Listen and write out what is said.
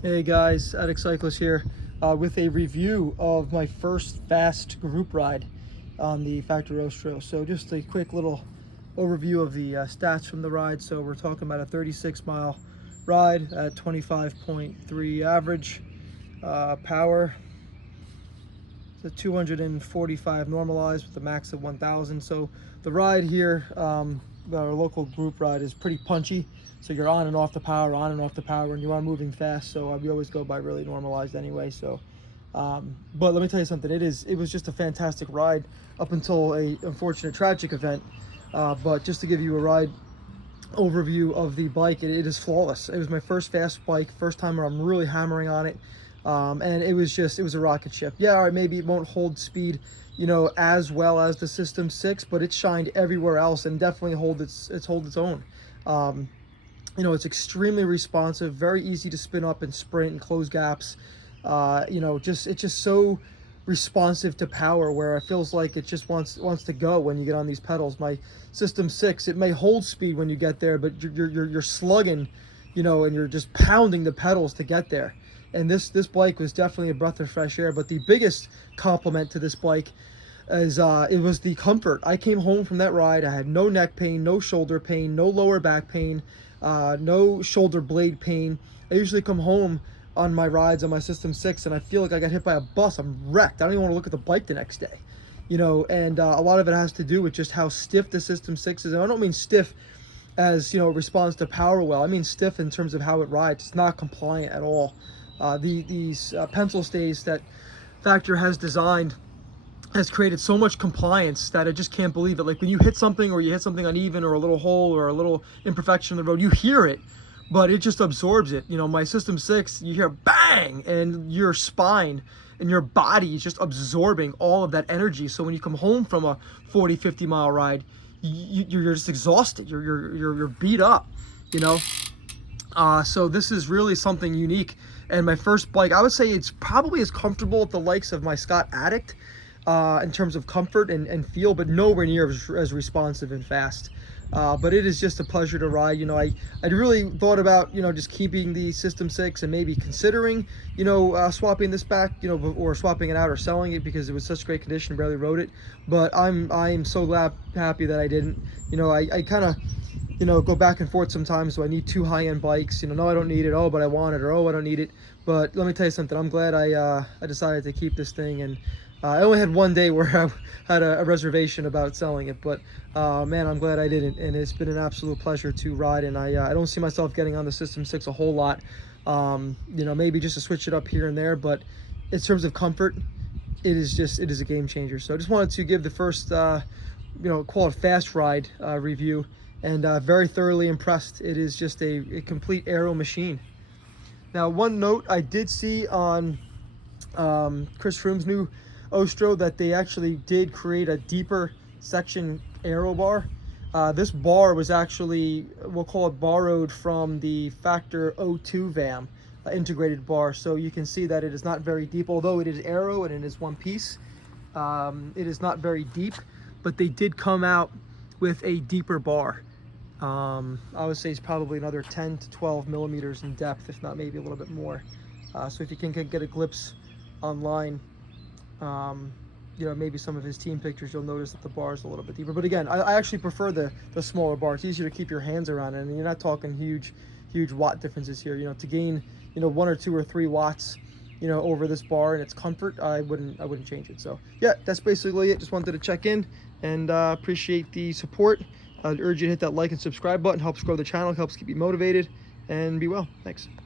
Hey guys, Addict Cyclist here with a review of my first fast group ride on the Factor Ostro. So just a quick little overview of the stats from the ride. So we're talking about a 36-mile ride at 25.3 average power. It's a 245 normalized with a max of 1,000. So the ride here, our local group ride, is pretty punchy. So you're on and off the power, and you are moving fast. So we always go by really normalized anyway. So, but let me tell you something. It was just a fantastic ride up until a unfortunate tragic event. But just to give you a ride overview of the bike, it is flawless. It was my first fast bike, first time where I'm really hammering on it. And it was a rocket ship. Yeah, all right, maybe it won't hold speed, as well as the System 6, but it shined everywhere else and definitely hold its own. It's extremely responsive, very easy to spin up and sprint and close gaps. It's just so responsive to power, where it feels like it just wants to go when you get on these pedals. My System 6, it may hold speed when you get there, but you're slugging, and you're just pounding the pedals to get there. And this bike was definitely a breath of fresh air. But the biggest compliment to this bike is it was the comfort. I came home from that ride, I had no neck pain, no shoulder pain, no lower back pain, no shoulder blade pain. I usually come home on my rides on my System 6 and I feel like I got hit by a bus. I'm wrecked. I don't even want to look at the bike the next day. And a lot of it has to do with just how stiff the System 6 is. And I don't mean stiff as, responds to power well. I mean stiff in terms of how it rides. It's not compliant at all. These pencil stays that Factor has designed has created so much compliance that I just can't believe it. Like when you hit something, or you hit something uneven, or a little hole, or a little imperfection in the road, you hear it, but it just absorbs it. My System 6, you hear bang, and your spine and your body is just absorbing all of that energy. So when you come home from a 40-50 mile ride, you're just exhausted. You're beat up, So this is really something unique. And my first bike, I would say it's probably as comfortable at the likes of my Scott Addict in terms of comfort and feel, but nowhere near as responsive and fast. But it is just a pleasure to ride. I really thought about, just keeping the System 6 and maybe considering, swapping this back, or swapping it out or selling it, because it was such great condition, barely rode it. But I'm so happy that I didn't. I kind of, go back and forth sometimes. So I need two high-end bikes. No, I don't need it. Oh, but I want it. Or oh, I don't need it. But let me tell you something. I'm glad I decided to keep this thing. And I only had one day where I had a reservation about selling it. But man, I'm glad I didn't. And it's been an absolute pleasure to ride. And I don't see myself getting on the System 6 a whole lot. Maybe just to switch it up here and there. But in terms of comfort, it is a game changer. So I just wanted to give the first call it fast ride review. And very thoroughly impressed. It is just a complete aero machine. Now, one note I did see on Chris Froome's new Ostro, that they actually did create a deeper section Aero Bar. This bar was actually, we'll call it, borrowed from the Factor O2 V.a.m integrated bar. So you can see that it is not very deep, although it is aero and it is one piece. It is not very deep, but they did come out with a deeper bar. I would say it's probably another 10 to 12 millimeters in depth, if not maybe a little bit more. So if you can get a glimpse online, maybe some of his team pictures, you'll notice that the bar is a little bit deeper. But again, I actually prefer the smaller bar. It's easier to keep your hands around it, and you're not talking huge watt differences here. To gain 1 or 2 or 3 watts over this bar and its comfort, I wouldn't change it. So yeah, that's basically it. Just wanted to check in and appreciate the support. I'd urge you to hit that like and subscribe button. Helps grow the channel, helps keep you motivated, and be well. Thanks.